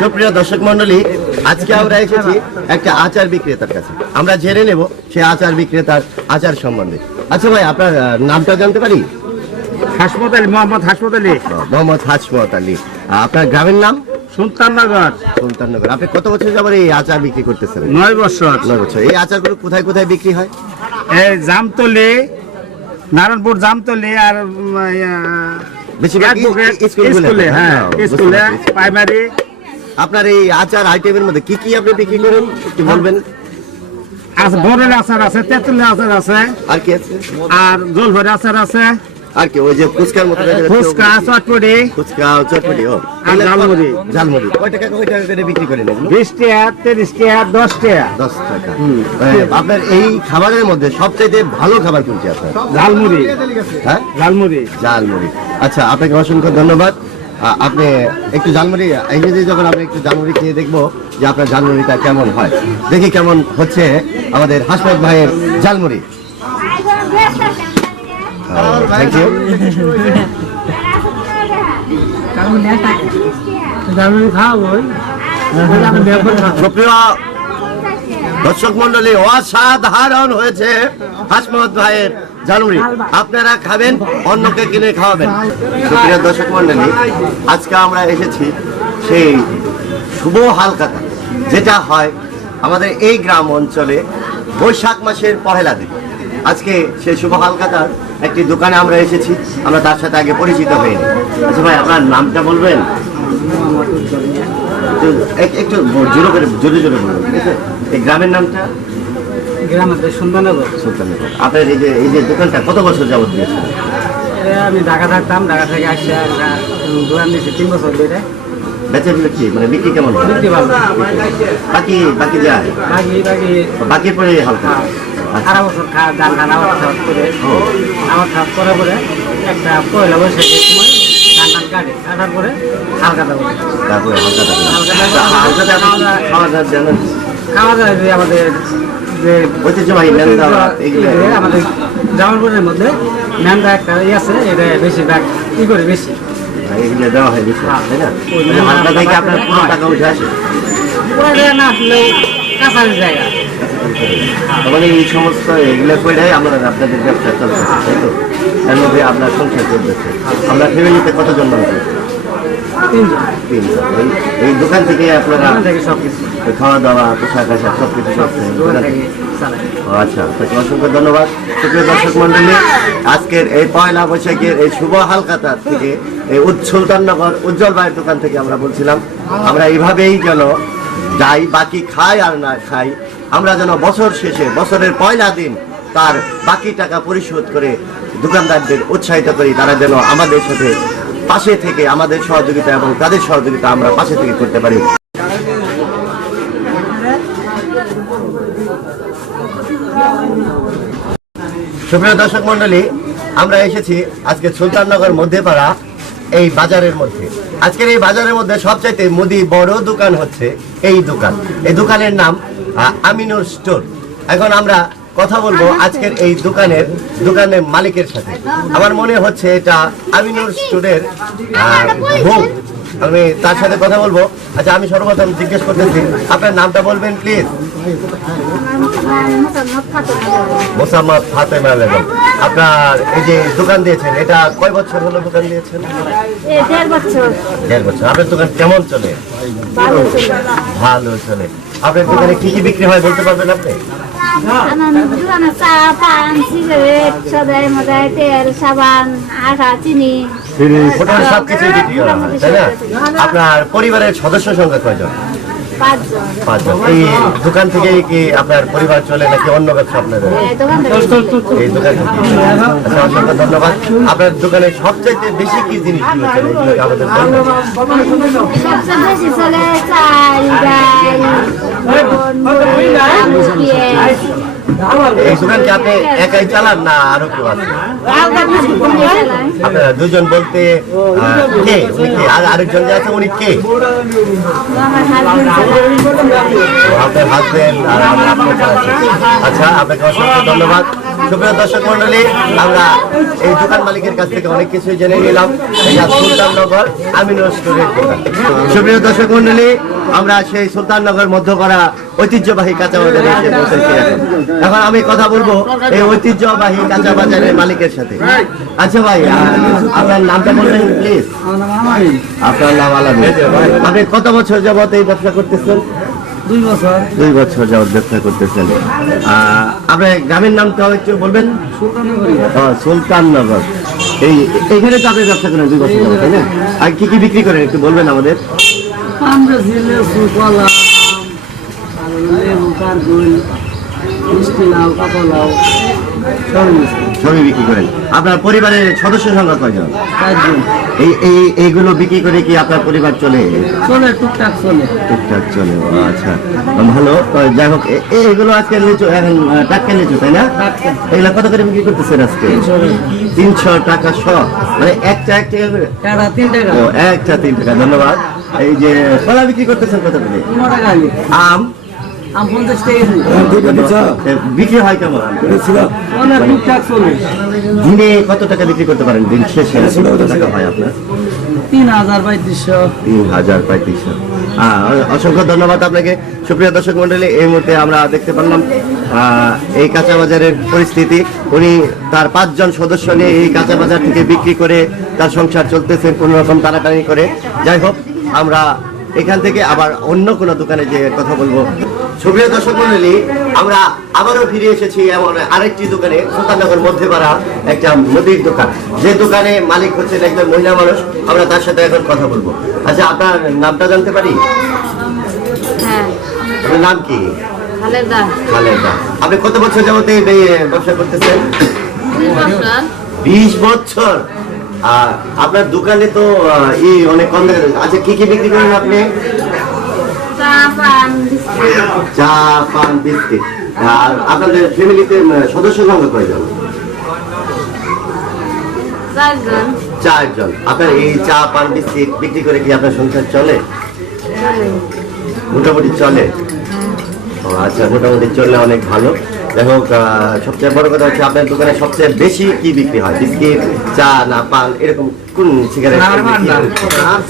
সুপ্রিয় দর্শক মন্ডলী, আজকে আমরা এসেছি একটা আচার বিক্রেতার কাছে। আমরা জেনে নেব সে আচার বিক্রেতার আচার সম্বন্ধে। আচ্ছা ভাই, আপনার নামটা জানতে পারি? হাসমত আলী, মোহাম্মদ হাসমত আলী। মোহাম্মদ হাসমত আলী। আপনার গ্রামের নাম? সুলতাননগর। সুলতাননগর। আপনি কত বছর যাবত এই আচার বিক্রি করতেছেন? 9 বছর। 9 বছর। এই আচারগুলো কোথায় কোথায় বিক্রি হয়? এই জামতলি, নারায়ণপুর জামতলি, আর বেশিরভাগ স্কুলে। হ্যাঁ, স্কুলে, প্রাইমারি। আপনার এই আচার আইটেমের মধ্যে কি কি আপনি বিক্রি করেন একটু বলবেন? আচ্ছা, বরের আচার আছে, তেঁতুলের আচার আছে, আর কি আছে? আর জলভরে আচার আছে, আর কি ওই যে ফুচকার মতো ফুচকা, চটপটি, ফুচকা চটপটি আর ঝালমুড়ি। ঝালমুড়ি কয় টাকা করে বিক্রি করেন? 20 টাকা, 30 টাকা, 10 টাকা। 10 টাকা। আপনার এই খাবারের মধ্যে সবচেয়ে ভালো খাবার কোনটি আপনার? ঝালমুড়ি। হ্যাঁ, ঝালমুড়ি। ঝালমুড়ি। আচ্ছা, আপনাকে অসংখ্য ধন্যবাদ। আপনি একটু ঝালমুড়ি, এই যে যখন আপনি একটু ঝালমুড়ি খেয়ে দেখবো যে আপনার ঝালমুড়িটা কেমন হয়, দেখি কেমন হচ্ছে আমাদের হাসমত ভাইয়ের ঝালমুড়ি। Thank you. সুপ্রিয় দর্শক মন্ডলী, অসাধারণ হয়েছে হাসমত ভাইয়ের ঝালমুড়ি। আপনারা খাবেন, অন্যকে কিনে খাওয়াবেন। সুপ্রিয় দর্শক মন্ডলী, আজকে আমরা এসেছি সেই শুভ হালখাতা, যেটা হয় আমাদের এই গ্রাম অঞ্চলে বৈশাখ মাসের পহেলা দিন। আজকে সেই শুভ হালখাতার একটি দোকানে আমরা এসেছি। আমরা তার সাথে আগে পরিচিত হইনি। আচ্ছা ভাই, আপনার নামটা বলবেন? একটু জোরে জোরে বলবেন, ঠিক আছে? এই গ্রামের নামটা? সুলতাননগর। সুলতাননগর। আপনার এই যে দোকানটা কত বছর যাবত দিয়েছেন? আমি ঢাকা থাকতাম, ঢাকা থেকে আসছে দোকান দিয়েছি 3 বছর ধরে। বেচা বিক্রি মানে বিক্রি কেমন? বাকি যায়, বাকির পরে হালকা। সারা বছর ধান আবার খাওয়ার করে, আবার খাওয়ার করার পরে একটা পয়লা বৈশাখের সময় ধান কাটার পরে হালকা দেবো। তারপরে খাওয়া যায় যে আমাদের যে ঐতিহ্যবাহী আমাদের জামালপুরের মধ্যে ম্যান্দা একটা আছে, এটা বেশিরভাগ করে বেশি এগুলো দেওয়া হয় বেশি, তাই না? হালকা থেকে আপনার পুরো টাকা উঠে আসে না আসলে কাছাকাছি জায়গা। মানে এই সমস্ত এগুলো করেই আপনাদের ব্যবসা চলতেছে, তাই তো? এর মধ্যে আপনার সংসার চলতেছে। আপনার ফ্যামিলিতে কতজন মানুষ আছে? 3 জন। এই দোকান থেকে আপনারা সবকিছু খাওয়া দাওয়া, পোশাক আশাক সবকিছু? আচ্ছা, আপনাকে অসংখ্য ধন্যবাদ। সুপ্রিয় দর্শক মন্ডলী, আজকের এই পয়লা বৈশাখের এই শুভ হালখাতা থেকে এই সুলতাননগর উজ্জ্বল ভাইয়ের দোকান থেকে আমরা বলছিলাম, আমরা এইভাবেই যেন যাই, বাকি খাই আর না খাই, আমরা যেন বছর শেষে, বছরের পয়লা দিন তার বাকি টাকা পরিশোধ করে দোকানদারদের উৎসাহিত করি। তারা যেন আমাদের সাথে পাশে থেকে আমাদের সহযোগিতা এবং তাদের সহযোগিতা আমরা পাশে থেকে করতে পারি। সুপ্রিয় দর্শক মন্ডলী, আমরা এসেছি আজকে সুলতাননগর মধ্যপাড়া এই বাজারের মধ্যে। আজকের এই বাজারের মধ্যে সবচাইতে মুদি বড় দোকান হচ্ছে এই দোকান। এই দোকানের নাম আমিনুর স্টোর। এখন আমরা কথা বলবো আজকের এই দোকানের মালিকের সাথে। আমার মনে হচ্ছে এটা আমিনুর স্টোরের বউ। আমি তার সাথে কথা বলবো। আচ্ছা, আমি সর্বপ্রথম জিজ্ঞেস করতেছি, আপনার নামটা বলবেন প্লিজ? মোসাম্মদ ফাতেমা বেগম। আপনার এই যে দোকান দিয়েছেন, এটা কয় বছর হলো দোকান দিয়েছেন? 1.5 বছর। 1.5 বছর। আপনার দোকান কেমন চলে? ভালো চলে। আপনার দোকানে কি কি বিক্রি হয় বলতে পারবেন আপনি? আমার দোকানে চা, পান, সিগারেট, সদাই মদাই, তেল, সাবান, আটা, চিনি, সবকিছু বিক্রি করা হয়, তাই না? আপনার পরিবারের সদস্য সংখ্যা কয়জন? 5 জন। 5 জন। এই দোকান থেকে কি আপনার পরিবার চলে নাকি অন্য ব্যবসা আপনাদের? এই দোকান থেকে। এই দোকান থেকে। আচ্ছা, অসংখ্য ধন্যবাদ। আপনার দোকানে সবচাইতে বেশি কি জিনিস চলে এগুলো আমাদের বলবেন? সবচেয়ে বেশি চলে চাল, ডাল, মুড়ি, আলু, পেঁয়াজ। এই দোকান কি আপনি একাই চালান না আরো কেউ আছে? আপনারা দুজন বলতে কে? উনি কে? আর আরেকজন যে আছে উনি কে? আপনার হাজবেন্ড আর আপনার। আচ্ছা, আপনাকে অসংখ্য ধন্যবাদ। সুপ্রিয় দর্শক মন্ডলী, আমরা এই দোকান মালিকের কাছ থেকে অনেক কিছু জেনে নিলাম। এটা সুলতাননগর আমিনুর স্টোরের দোকান। সুপ্রিয় দর্শক মন্ডলী, আমরা সেই সুলতাননগর মধ্যপাড়া ঐতিহ্যবাহী কাঁচা বাজারে এসে পৌঁছেছি। এখন আমি কথা বলবো এই ঐতিহ্যবাহী কাঁচা বাজারের মালিকের সাথে। আচ্ছা ভাই, আপনার নামটা বলবেন প্লিজ। আপনার নাম আলাদা। আপনি কত বছর যাবত এই ব্যবসা করতেছেন? 2 বছর। 2 বছর যাবত ব্যবসা করতেছেন। আপনার গ্রামের নামটাও একটু বলবেন। সুলতাননগর। এইখানে তো আপনি ব্যবসা করেন 2 বছর যাবত, তাই না? আর কি কি বিক্রি করেন একটু বলবেন আমাদের? আমরা ঝিলে সুকলা লেবু কারগুল মিষ্টি লাউ কাঁচা লাউ সবই বিক্রি করেন। আপনার পরিবারের সদস্য সংখ্যা কয়জন? 4 জন। এইগুলো বিক্রি করে কি আপনার পরিবার চলে? চলে, টুকটাক চলে। টুকটাক চলে। ও আচ্ছা, ভালো। তো যাই হোক, এইগুলো আজকে লিচু, এখন টাটকা লিচু, তাই না? এগুলো কত করে বিক্রি করতেছেন আজকে? 300 টাকা শ, মানে একটা 1 টাকা করে? 3 টাকা। ও, একটা 3 টাকা। ধন্যবাদ। এই যে কলা বিক্রি করতেছেন কত করে? 15 টাকা। আম? আম 50 টাকা। বিক্রি হয় কেমন? অনেক টুকটাক চলে। দিনে কত টাকা বিক্রি করতে পারেন? দিন শেষে কত টাকা হয় আপনার? 3000-3500। 3000-3500। অসংখ্য ধন্যবাদ আপনাকে। সুপ্রিয় দর্শক মন্ডলী, এই মুহূর্তে আমরা দেখতে পারলাম এই কাঁচা বাজারের পরিস্থিতি। উনি তার 5 জন সদস্য নিয়ে এই কাঁচা বাজার থেকে বিক্রি করে তার সংসার চলতেছে কোন রকম টানাটানি করে। যাই হোক, আমরা এখান থেকে আবার অন্য কোনো দোকানে যে কথা বলবো। সুপ্রিয় দর্শক মন্ডলী, আমরা আবারও ফিরে এসেছি এমন আরেকটি দোকানে, সুলতাননগর মধ্যপাড়া একটা মুদির দোকান, যে দোকানে মালিক হচ্ছেন একজন মহিলা মানুষ। আমরা তার সাথে এখন কথা বলবো। আচ্ছা, আপনার নামটা জানতে পারি? হ্যাঁ, আপনার নাম কি? খালেদা। খালেদা। আপনি কত বছর যাবত এই ব্যবসা করতেছেন? 2 বছর। 20 বছর। আপনার দোকানে তো অনেক কম দেখা যাচ্ছে। আচ্ছা, কি কি বিক্রি করেন আপনি? চা পান বিস্কুট। চা পান বিস্কিট। আর আপনাদের ফ্যামিলিতে সদস্য সংখ্যা কয়জন? 4 জন। 4 জন। আপনার এই চা পান বিস্কিট বিক্রি করে কি আপনার সংসার চলে? মোটামুটি চলে। ও আচ্ছা, মোটামুটি চললে অনেক ভালো। যাই হোক, সবচেয়ে বড় কথা হচ্ছে আপনার দোকানে সবচেয়ে বেশি কি বিক্রি হয়? বিস্কিট, চা না পান, এরকম কোন সিগারেট?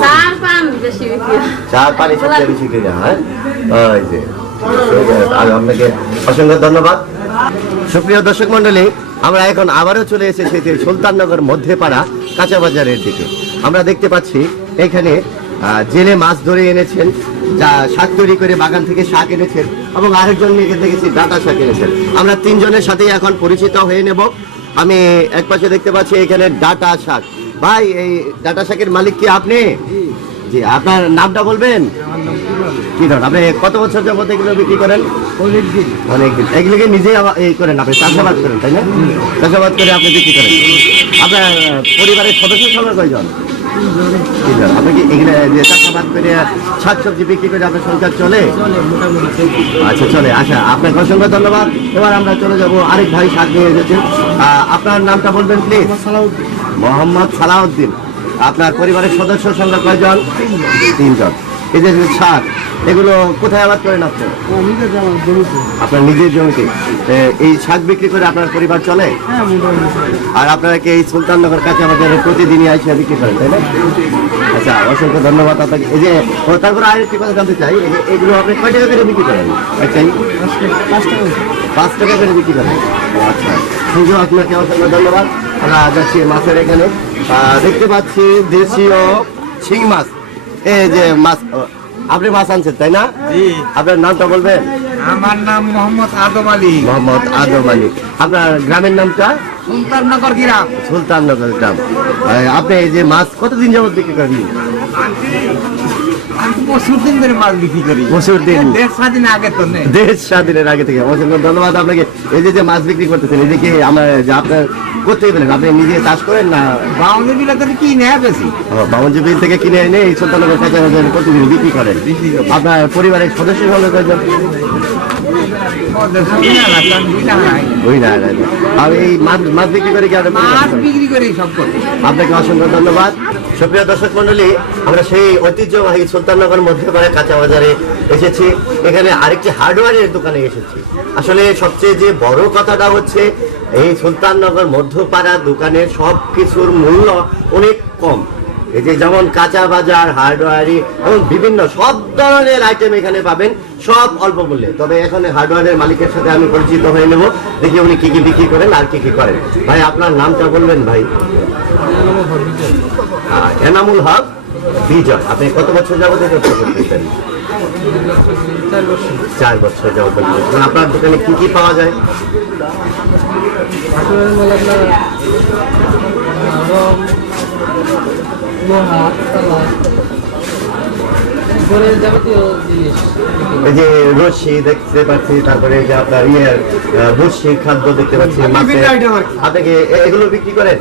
চা পান বেশি বিক্রি হয়। চা পানি সবচেয়ে বেশি বিক্রি হয়। ওই যে, আর আপনাকে অসংখ্য ধন্যবাদ। সুপ্রিয় দর্শক মন্ডলী, আমরা এখন আবারও চলে এসেছি সুলতাননগর মধ্যপাড়া কাঁচা বাজারের দিকে। আমরা দেখতে পাচ্ছি এখানে জেলে মাছ ধরে এনেছেন, যা শাক তৈরি করে বাগান থেকে শাক এনেছেন, এবং আরেকজন মেয়েকে দেখেছি ডাঁটা শাক এনেছেন। আমরা 3 জনের সাথেই এখন পরিচিত হয়ে নেব। আমি একপাশে দেখতে পাচ্ছি এখানে ডাঁটা শাক। ভাই, এই ডাঁটা শাকের মালিক কি আপনি? জি। আপনার নামটা বলবেন? কি ধর, আপনি কত বছর যাবত এগুলো বিক্রি করেন? অনেকদিন। অনেকদিন। এগুলোকে নিজে এই করেন, আপনি চাষাবাদ করেন, তাই না? চাষাবাদ করে আপনি বিক্রি করেন। আপনার পরিবারের সদস্য সংখ্যা কয়জন? 3 জন। আপনি কি এগুলো যে চাষাবাদ করে শাকসবজি বিক্রি করে আপনার সংসার চলে? মোটামুটি। আচ্ছা, চলে। আচ্ছা, আপনাকে অসংখ্য ধন্যবাদ। এবার আমরা চলে যাব, আরেক ভাই শাক নিয়ে এসেছেন। আপনার নামটা বলবেন প্লিজ? মোহাম্মদ সালাউদ্দিন। আপনার পরিবারের সদস্য সংখ্যা কয়জন? 3 জন। এই যে শাক, এগুলো কোথায় আবাদ করেন আপনি? আপনার নিজের জমিতে। এই শাক বিক্রি করে আপনার পরিবার চলে? আর আপনারা কি এই সুলতাননগর কাঁচা বাজারে প্রতিদিনই আইসা বিক্রি করেন, তাই না? আচ্ছা, অসংখ্য ধন্যবাদ আপনাকে। এই যে তারপরে আরেকটি কথা জানতে চাই, এগুলো আপনি কয় টাকা করে বিক্রি করেন? একটাই 5 টাকা করে বিক্রি করেন। আচ্ছা, ঠিক আছে, আপনাকে অসংখ্য ধন্যবাদ। আমরা যাচ্ছি মাছের এখানে। দেখতে পাচ্ছি দেশীয় শিং মাছ। এই যে মাছ, আপনি মাছ আনছেন, তাই না? আপনার নামটা বলবেন? আমার নাম মোহাম্মদ আদম আলী। মোহাম্মদ আদম আলী। আপনার গ্রামের নামটা? সুলতাননগর গ্রাম। সুলতাননগর গ্রাম। আপনি এই যে মাছ কতদিন যাবত বিক্রি করেন? আমি 50 দিন ধরে মাছ বিক্রি করি। 50 দিন। 1.5 দিন আগে তো নেই। 1.5 দিনের আগে থেকে। অসংখ্য ধন্যবাদ আপনাকে। এই যে মাছ বিক্রি করতেছেন, এদিকে আমার যে আপনার করতেই বলেন, আপনি নিজে চাষ করেন না? বাউন্ডারি বিলাতে কি নেয় বেশি? বামনজি বিল থেকে কিনে এনে এই সুলতাননগর কাঁচা বাজারে প্রতিদিন বিক্রি করেন। আপনার পরিবারের সদস্য সংখ্যা কয়জন? 2 না। আর এই মাছ বিক্রি করে কি মাছ বিক্রি করি সব করতে। আপনাকে অসংখ্য ধন্যবাদ। সুপ্রিয় দর্শক মন্ডলী, আমরা সেই ঐতিহ্যবাহী সুলতাননগর মধ্যপাড়া কাঁচা বাজারে এসেছি। এখানে আরেকটি হার্ডওয়্যারের দোকানে এসেছি। আসলে সবচেয়ে যে বড় কথাটা হচ্ছে, এই সুলতাননগর মধ্যপাড়া দোকানের সব কিছুর মূল্য অনেক কম। এই যে যেমন কাঁচা বাজার, হার্ডওয়ারি এবং বিভিন্ন সব ধরনের আইটেম এখানে পাবেন, সব অল্প মূল্যে। তবে এখন হার্ডওয়ারের মালিকের সাথে আমি পরিচিত হয়ে নেব, দেখি উনি কি কি বিক্রি করেন আর কি কি করেন। ভাই আপনার নামটা বলবেন ভাই? এনামুল হক বিজয়। আপনি কত বছর যাবত ব্যবসা করতেছেন? 4 বছর যাবত। আপনার দোকানে কি কি পাওয়া যায়? এই যে রশি দেখতে পাচ্ছি, তারপরে এই যে আপনার বর্ষির খাদ্য দেখতে পাচ্ছি, আপনি কি এগুলো বিক্রি করেন?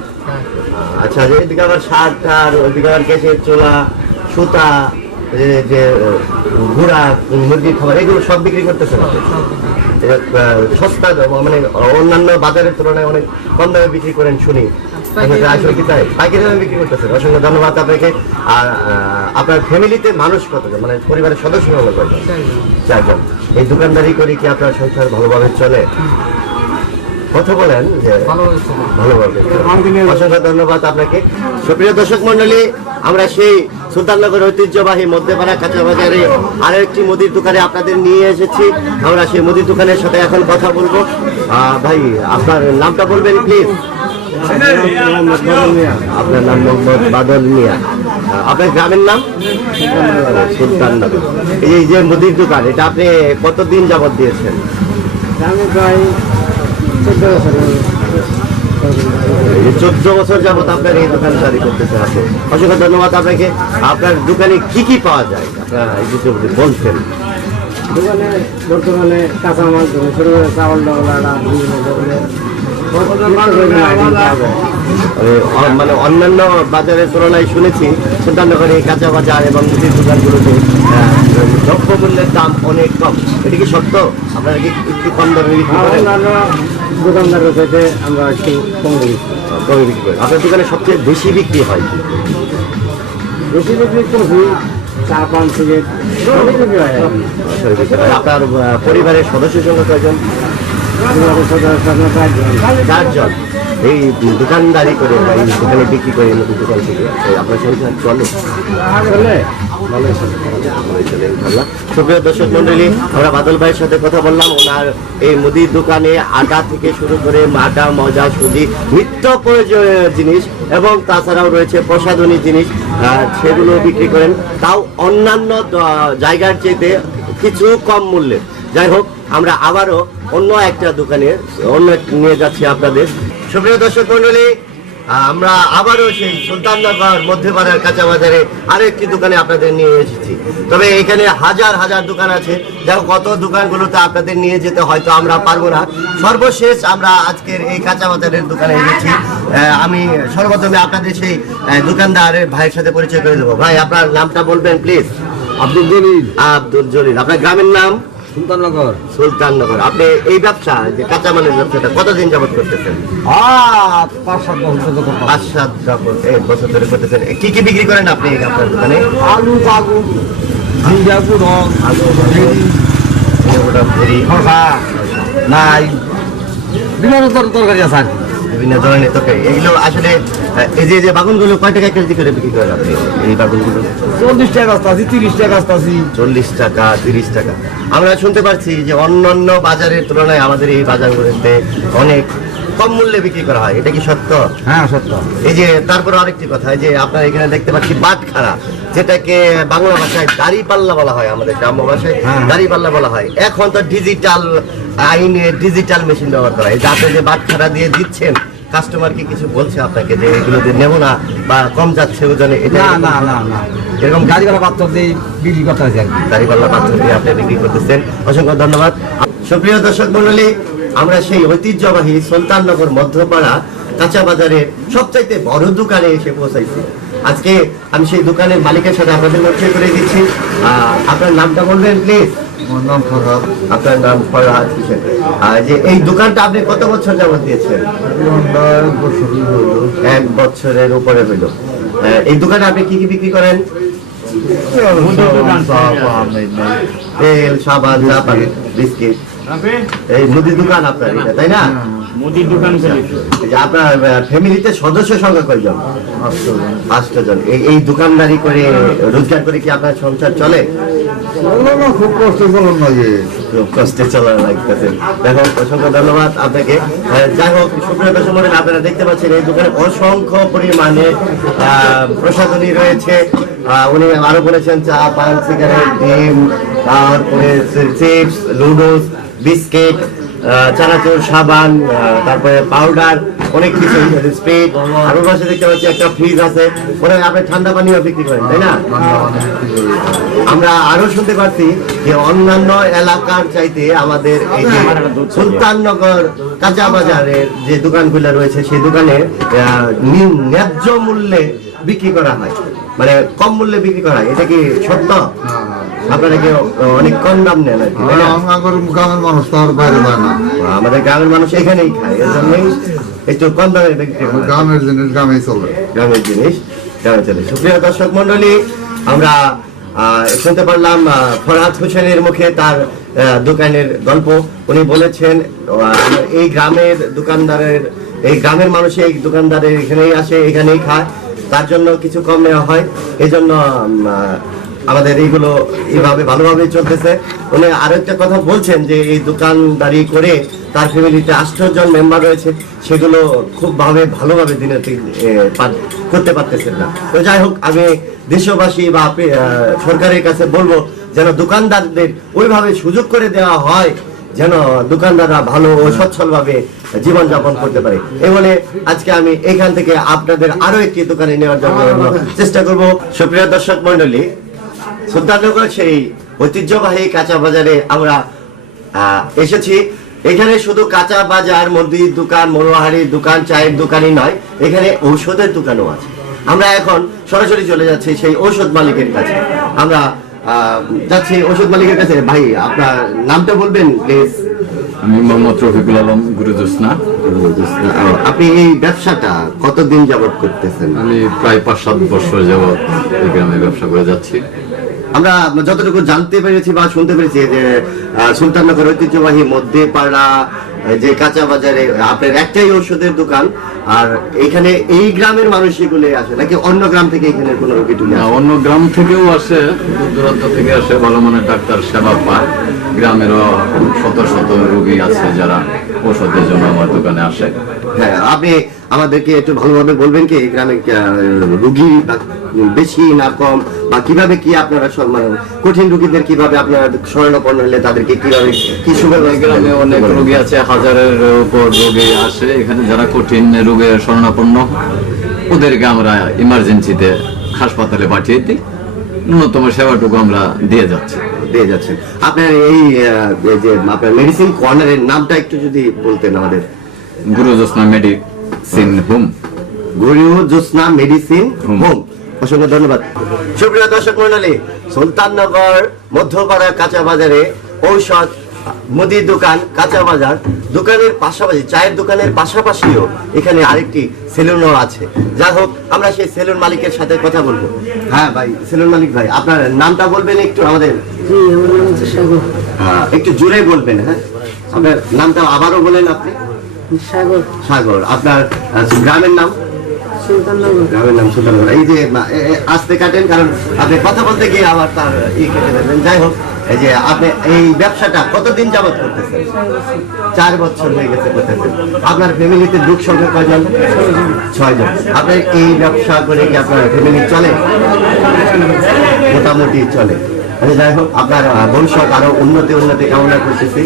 আচ্ছা, এদিকে আবার শার্ট আর ওইদিকে আবার কেশের চোলা, সুতা, যে গুঁড়া, মুরগির খাবার, এগুলো সব বিক্রি করতেছেন? সস্তা মানে অন্যান্য বাজারের তুলনায় অনেক কম দামে বিক্রি করেন শুনি, আসলে কি তাই? পাইকারি দামে বিক্রি করতেছেন। অসংখ্য ধন্যবাদ আপনাকে। আর আপনার ফ্যামিলিতে মানুষ কতজন, মানে পরিবারের সদস্য হলো কতজন? 4 জন। এই দোকানদারি করে কি আপনার সংসার ভালোভাবে চলে? কথা বলেন যে ভালোভাবে। অসংখ্য ধন্যবাদ আপনাকে। সুপ্রিয় দর্শক মন্ডলী, আমরা সেই সুলতাননগর ঐতিহ্যবাহী মধ্যপাড়া কাঁচা বাজারে আরো একটি মুদির দোকানে আপনাদের নিয়ে এসেছি। আমরা সেই মুদির দোকানের সাথে এখন কথা বলবো। ভাই আপনার নামটা বলবেন প্লিজ? আপনার নাম মোহাম্মদ বাদল মিয়া। আপনার গ্রামের নাম? সুলতাননগর। এই যে মুদির দোকান, এটা আপনি কতদিন যাবত দিয়েছেন? 14 বছর যাবত আপনার এই দোকানদারি করতেছেন আপনি। অসংখ্য ধন্যবাদ আপনাকে। আপনার দোকানে কি কি পাওয়া যায় আপনারা এই যে বলছেন? দোকানে বর্তমানে কাঁচামাল থেকে শুরু করে চাউল, ডাল, বিভিন্ন ধরনের মানে অন্যান্য বাজারের তুলনায় শুনেছি সুলতাননগরে এই কাঁচা বাজার এবং মুদির দোকানগুলোতে দ্রব্য মূল্যের দাম অনেক কম। এটা কি সত্য? আপনারা কি একটু কম দামে বিক্রি করেন? দোকানদারের সাথে আমরা একটু কমে বিক্রি করেন। আপনার দোকানে সবচেয়ে বেশি বিক্রি হয়? বেশি বিক্রি করছি 4-5 থেকে বিক্রি হয়। আপনার পরিবারের সদস্য সংখ্যা কয়জন? 4 জন। এই দোকানদারি করে এই দোকানে বিক্রি করে নতুন দোকান থেকে আপনার সংসার চলে? সুপ্রিয় দর্শক মন্ডলী, আমরা বাদল ভাইয়ের সাথে কথা বললাম। ওনার এই মুদির দোকানে আটা থেকে শুরু করে আটা, মজা, সুজি, নিত্য প্রয়োজনীয় জিনিস এবং তাছাড়াও রয়েছে প্রসাধনী জিনিস, সেগুলো বিক্রি করেন, তাও অন্যান্য জায়গার চেয়ে কিছু কম মূল্যে। যাই হোক, আমরা আবারও অন্য একটা দোকানে নিয়ে যাচ্ছি আপনাদের। সুপ্রিয় দর্শক মন্ডলী, আমরা আবারও সেই সুলতাননগর মধ্যপাড়ার কাঁচা বাজারে আরো একটি দোকানে আপনাদের নিয়ে এসেছি। তবে এখানে হাজার হাজার দোকান আছে, দেখো কত দোকানগুলোতে আপনাদের নিয়ে যেতে হয়তো আমরা পারবো না। সর্বশেষ আমরা আজকের এই কাঁচা বাজারের দোকানে এসেছি। আমি সর্বপ্রথমে আপনাদের সেই দোকানদারের ভাইয়ের সাথে পরিচয় করে দেবো। ভাই আপনার নামটা বলবেন প্লিজ? আব্দুল জলিল। আব্দুল জলিল। আপনার গ্রামের নাম? সুলতাননগর। সুলতাননগর। আপনি এই ব্যবসা, যে কাঁচামালের ব্যবসাটা কতদিন যাবত করতেছেন? 5-7 বছর ধরে করতেছেন। কি কি বিক্রি করেন আপনি আপনার দোকানে? আলু, বাগুন, জিরা, গুড়, নাই, বিভিন্ন তরকারি আছে আর কি। বিভিন্ন ধরনের তরকারি। এগুলো আসলে এই যে বাগুনগুলো কয় টাকা কেজি করে বিক্রি করেন আপনি? এই বাগুনগুলো 40 টাকা আসতেছি, 30 টাকা আসতেছি। 40 টাকা, 30 টাকা। আমরা শুনতে পারছি যে অন্যান্য বাজারের তুলনায় আমাদের এই বাজারগুলোতে অনেক কম মূল্যে বিক্রি করা হয়। এটা কি সত্য? হ্যাঁ, সত্য। এই যে তারপর আরেকটি কথা, এই যে আপনার এখানে দেখতে পাচ্ছি বাটখারা, যেটাকে বাংলা ভাষায় দাড়িপাল্লা বলা হয়, আমাদের গ্রাম্য ভাষায় দাড়িপাল্লা বলা হয়। এখন তো ডিজিটাল আইনে ডিজিটাল মেশিন ব্যবহার করা হয়। যাতে যে বাটখারা দিয়ে দিচ্ছেন, কাস্টমার কি কিছু বলছে আপনাকে যে এগুলোতে নেব না বা কম যাচ্ছে ওজনে? এটা না, এরকম গাড়িওয়ালা পাত্র দিয়ে বিক্রি করতে আছে আর কি। দাড়িপাল্লা পাত্র দিয়ে আপনি বিক্রি করতেছেন। অসংখ্য ধন্যবাদ। সুপ্রিয় দর্শক মন্ডলী, আমরা সেই ঐতিহ্যবাহী সুলতাননগর মধ্যপাড়া কাঁচা বাজারের সবচাইতে বড় দোকানে এসে পৌঁছাইছি। আজকে আমি সেই দোকানের মালিকের সাথে আপনাদের পরিচয় করে দিচ্ছি। আপনার নামটা বলবেন প্লিজ? আমার নাম ফরহাদ। আপনার নাম ফরহাদ হোসেন। যে এই দোকানটা আপনি কত বছর যাবত দিয়েছেন? 1 বছরের উপরে হইল। এই দোকানে আপনি কি কি বিক্রি করেন? তেল, সাবান, চা পানি, বিস্কিট। এই মুদি দোকান আপনার এটা, তাই না? মুদির দোকান করি। এই যে আপনার ফ্যামিলিতে সদস্য সংখ্যা কয়জন? 8 জন। এই দোকানদারি করে রোজগার করে কি আপনার সংসার চলে? খুব কষ্ট বলুন না যে খুব কষ্টে চলা লাগতেছে। দেখো, অসংখ্য ধন্যবাদ আপনাকে। যাই হোক, সুপ্রিয় দর্শক মণ্ডলী, আপনারা দেখতে পাচ্ছেন এই দোকানে অসংখ্য পরিমাণে প্রসাধনী রয়েছে। উনি আরো বলেছেন চা, পান, সিগারেট, ডিম, তারপরে চিপস, নুডলস, বিস্কিট, চানাচুর, সাবান, তারপরে পাউডার, অনেক কিছু, স্প্রিট। আর ওর পাশে দেখতে পাচ্ছি একটা ফ্রিজ আছে, ওখানে আপনি ঠান্ডা পানিও বিক্রি করেন, তাই না? আমরা আরো শুনতে পাচ্ছি যে অন্যান্য এলাকার চাইতে আমাদের এই যে সুলতাননগর কাঁচা বাজারের যে দোকানগুলো রয়েছে সেই দোকানে ন্যায্য মূল্যে বিক্রি করা হয়, মানে কম মূল্যে বিক্রি করা হয়। এটা কি সত্য? আপনারা কি অনেক কম দাম নেন আর কি, তাই না? গ্রামের মানুষ তো আর বাইরে যায় না, আমাদের গ্রামের মানুষ এখানেই খায়, এর জন্যই একটু কম দামে বিক্রি করা হয়। গ্রামের জিনিস গ্রামেই চলে, গ্রামের জিনিস গ্রামে চলে। সুপ্রিয় দর্শক মন্ডলী, আমরা শুনতে পারলাম ফরহাদ হোসেনের মুখে তার দোকানের গল্প। উনি বলেছেন এই গ্রামের দোকানদারের, এই গ্রামের মানুষ এই দোকানদারের এখানেই আসে, এখানেই খায়, তার জন্য কিছু কম নেওয়া হয়। এই জন্য আমাদের এইগুলো এইভাবে ভালোভাবে চলতেছে। উনি আরো একটা কথা বলছেন যে এই দোকানদারি করে তার ফ্যামিলিতে 8 জন মেম্বার রয়েছে, সেগুলো খুব ভালোভাবে দিনে করতে পারতেছেন না। তো যাই হোক, আমি দেশবাসী বা সরকারের কাছে বলবো যেন দোকানদারদের ওইভাবে সুযোগ করে দেওয়া হয় যেন দোকানদাররা ভালো ও সচ্ছলভাবে জীবনযাপন করতে পারে। এই বলে আজকে আমি এখান থেকে আপনাদের আরো একটি দোকানে নেওয়ার জন্য চেষ্টা করব। সুপ্রিয় দর্শক মন্ডলী, সুলতাননগর সেই ঐতিহ্যবাহী কাঁচা বাজারে আমরা এসেছি। এখানে শুধু কাঁচা বাজার, মুদির দোকান, মনোহারির দোকান, চায়ের দোকানই নয়, এখানে ঔষধের দোকানও আছে। আমরা এখন সরাসরি চলে যাচ্ছি সেই ঔষধ মালিকের কাছে। আমরা যাচ্ছি ঔষধ মালিকের কাছে। ভাই, আপনার নামটা বলবেন প্লিজ? আমি মোহাম্মদ রফিকুল আলম, গুরুজোৎস্না। আপনি এই ব্যবসাটা কতদিন যাবত করতেছেন? আমি প্রায় 5-7 বছর যাবত এই গ্রামে ব্যবসা করে যাচ্ছি। আমরা যতটুকু জানতে পেরেছি বা শুনতে পেরেছি যে সুলতাননগর ঐতিহ্যবাহী মধ্যপাড়া যে কাঁচা বাজারে আপনার একটাই ওষুধের দোকান, আর এখানে এই গ্রামের মানুষগুলো আসে নাকি অন্য গ্রাম থেকে এখানে কোনো রোগী তুলে আসে? অন্য গ্রাম থেকেও আসে, দূর দূরান্ত থেকে আসে, ভালো মানের ডাক্তার সেবা পায়। গ্রামেরও শত শত রোগী আছে যারা ওষুধের জন্য আমার দোকানে আসে। হ্যাঁ, আপনি আমাদেরকে একটু ভালোভাবে বলবেন কি এই গ্রামে রোগী বেশি না কম, বা কিভাবে কি আপনারা মানে কঠিন রোগীদের কিভাবে আপনারা শরণাপন্ন হলে তাদেরকে কিভাবে কি সুবিধা? গ্রামে অনেক রোগী আছে, 1000-এর উপর রোগী আসে এখানে, যারা কঠিন রোগে শরণাপন্ন ওদেরকে আমরা ইমার্জেন্সিতে হাসপাতালে পাঠিয়ে দিই। ন্যূনতম সেবাটুকু আমরা দিয়ে যাচ্ছেন। আপনার এই যে আপনার মেডিসিন কর্নারের নামটা একটু যদি বলতেন আমাদের। Gurujyotsna medicine home. Gurujyotsna medicine home. অসংখ্য ধন্যবাদ। সুপ্রিয় দর্শক মন্ডলী, সুলতাননগর মধ্যপাড়া কাঁচা বাজারে ঔষধ, মুদির দোকান, কাঁচা বাজার দোকানের পাশাপাশি, চায়ের দোকানের পাশাপাশিও এখানে আরেকটি সেলুনও আছে। যাই হোক, আমরা সেই সেলুন মালিকের সাথে কথা বলবো। হ্যাঁ ভাই, সেলুন মালিক ভাই, আপনার নামটা বলবেন একটু আমাদের? একটু জোরে বলবেন। হ্যাঁ, আপনার নামটা আবারও বলেন আপনি? সাগর। আপনার গ্রামের নাম? গ্রামের নাম সুলতাননগর। এই যে আস্তে কাটেন, কারণ আপনি কথা বলতে গিয়ে আবার তার কেটে দেবেন। যাই হোক, এই যে আপনি এই ব্যবসাটা কতদিন যাবত করতেছেন? 4 বছর হয়ে গেছে করতেছেন। আপনার ফ্যামিলিতে লোক সংখ্যা কয়জন? 6 জন। আপনার এই ব্যবসা করে কি আপনার ফ্যামিলি চলে? মোটামুটি চলে। যাই হোক, আপনার ভবিষ্যৎ আরো উন্নতি কামনা করতেছি।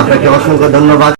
আপনাকে অসংখ্য ধন্যবাদ।